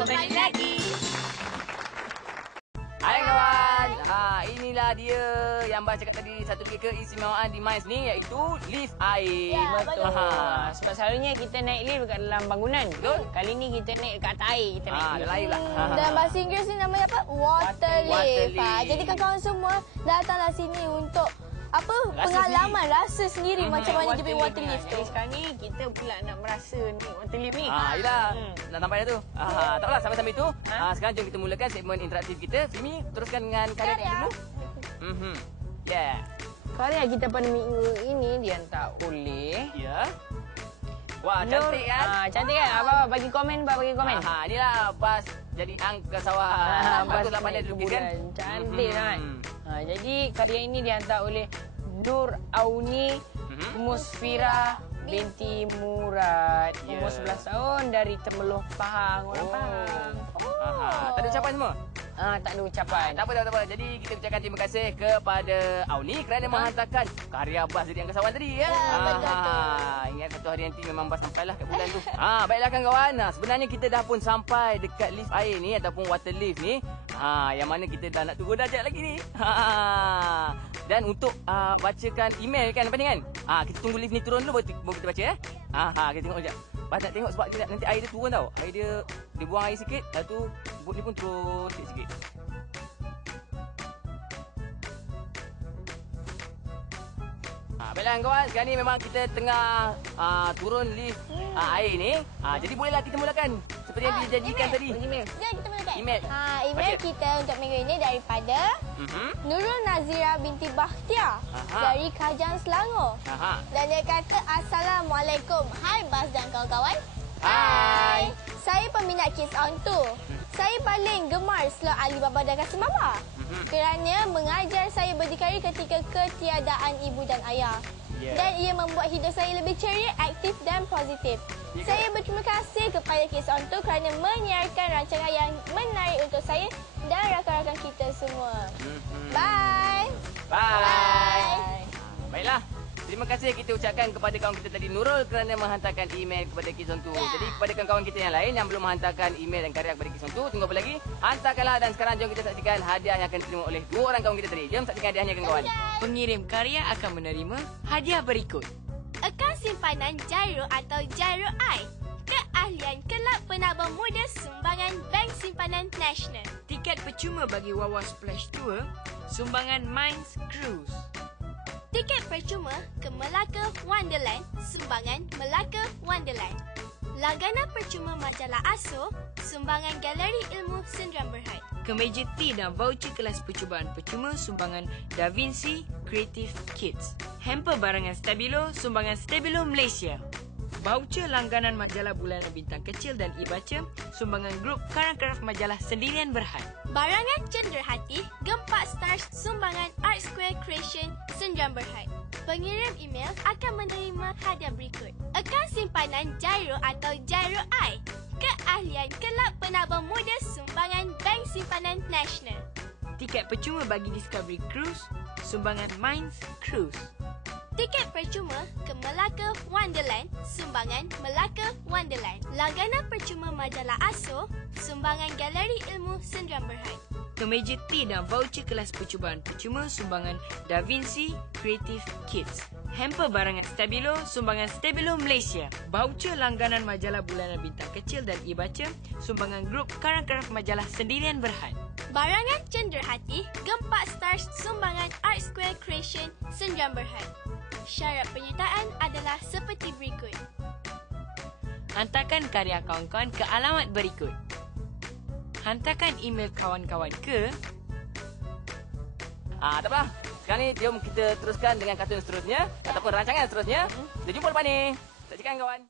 kembali lagi. Hai kawan, inilah dia yang Abah cakap tadi, satu lagi keistimewaan di MINDS ni iaitu lift air. Ya, betul. Sebab selalunya kita naik lift dekat dalam bangunan. Betul. Kali ni kita naik dekat atas air. Kita naik lift. Lain lah. Dan bahasa Inggeris ni namanya apa? Water lift. lift. Jadi kawan-kawan semua datanglah sini untuk pengalaman rasa sendiri macam mana dia punya water lift tu. Jadi sekarang ni kita pula nak merasa ni water lift ni. Yelah, nak sampai dah tu. Tak apalah, sampai-sampai tu. Sekarang jom kita mulakan segmen interaktif kita. Fimi, teruskan dengan karya kita dulu. Yeah. Karya kita pada minggu ini dihantar oleh Ya. Wah, cantik kan? Cantik kan? Abang bagi komen, bagi komen. Inilah bas jadi angka sawah. Patutlah pandai dilukis kan? Cantik kan? Jadi karya ini dihantar oleh Nur Auni Musfira binti Murad. Umur 11 tahun dari Temeloh Pahang. Orang Pahang. Tak ada ucapan semua? Tak ada ucapan. Tak apa. Jadi kita ucapkan terima kasih kepada Auni kerana menghantarkan karya bas jadi angkasawan tadi ya. Betul tu. Ingat satu hari nanti memang bas sampailah kat bulan tu. Baiklah kawan. Sebenarnya kita dah pun sampai dekat lift air ni ataupun water lift ni. Yang mana kita dah nak turun darjat lagi ni. Dan untuk bacakan email kan apa ni kan? Kita tunggu lift ni turun dulu baru kita baca ya. Kita tengok sekejap. Bas nak tengok sebab kita nanti air dia turun tau. Air dia buang air sikit, lepas tu bot ni pun turun sikit. Baiklah kawan, sekarang ni memang kita tengah turun lift air ni. Jadi bolehlah kita mulakan seperti yang dijanjikan tadi. Email. Jom kita mulakan. Email. Email kita untuk minggu ini daripada Nurul Nazira binti Bakhtiar dari Kajang Selangor. Dan dia kata, Assalamualaikum. Hai Bas dan kawan-kawan. Hai. Saya peminat Kids On 2. Saya paling gemar slot Alibaba dan Kasih Mama. Kerana mengajar saya berdikari ketika ketiadaan ibu dan ayah. Dan ia membuat hidup saya lebih ceria, aktif dan positif. Saya berterima kasih kepada Kids On 2 kerana menyiarkan rancangan yang menarik untuk saya dan rakan-rakan kita semua. Bye. Baiklah. Terima kasih kita ucapkan kepada kawan kita tadi Nurul kerana menghantarkan email kepada Kids On 2. Jadi kepada kawan-kawan kita yang lain yang belum menghantarkan email dan karya kepada Kids On 2, tunggu apa lagi? Hantarkanlah dan sekarang jom kita saksikan hadiah yang akan diterima oleh dua orang kawan kita tadi. Jom saksikan hadiahnya kawan-kawan. Pengirim karya akan menerima hadiah berikut. Akaun simpanan Gyro atau Gyro I. Keahlian Kelab Penabur Muda Sumbangan Bank Simpanan Nasional. Tiket percuma bagi Wawa Splash Tour, sumbangan MINDS Cruise. Tiket percuma ke Melaka Wonderland, sumbangan Melaka Wonderland. Langganan percuma majalah ASO, sumbangan Galeri Ilmu Sendirian Berhad. Kemeja tea dan voucher kelas percubaan percuma, sumbangan Da Vinci Creative Kids. Hamper barangan Stabilo, sumbangan Stabilo Malaysia. Voucher langganan majalah Bulanan Bintang Kecil dan e-baca, sumbangan grup Karang-Karaf Majalah Sendirian Berhad. Barangan Cenderhati, Gempak Stars, sumbangan Art Square Creation, Sendirian Berhad. Pengirim email akan menerima hadiah berikut. Akaun simpanan Gyro atau Gyro I. Keahlian Kelab Penabur Muda Sumbangan Bank Simpanan Nasional. Tiket percuma bagi Discovery Cruise, sumbangan MINDS Cruise. Tiket percuma ke Melaka Wonderland, sumbangan Melaka Wonderland. Langganan percuma majalah ASO, sumbangan Galeri Ilmu Sendirian Berhad. Kemeja tea dan voucher kelas percubaan percuma, sumbangan Da Vinci Creative Kids. Hamper barangan Stabilo, sumbangan Stabilo Malaysia. Voucher langganan majalah Bulanan Bintang Kecil dan e-baca, sumbangan grup Karang-Karaf Majalah Sendirian Berhad. Barangan Cenderhati, Gempak Stars, sumbangan Art Square Creation, Sendirian Berhad. Syarat penyertaan adalah seperti berikut. Hantarkan karya kawan-kawan ke alamat berikut. Hantarkan email kawan-kawan ke... Tak apalah. Sekarang ni jom kita teruskan dengan kartun seterusnya ataupun rancangan seterusnya. Kita jumpa lepas ni. Saksikan kawan.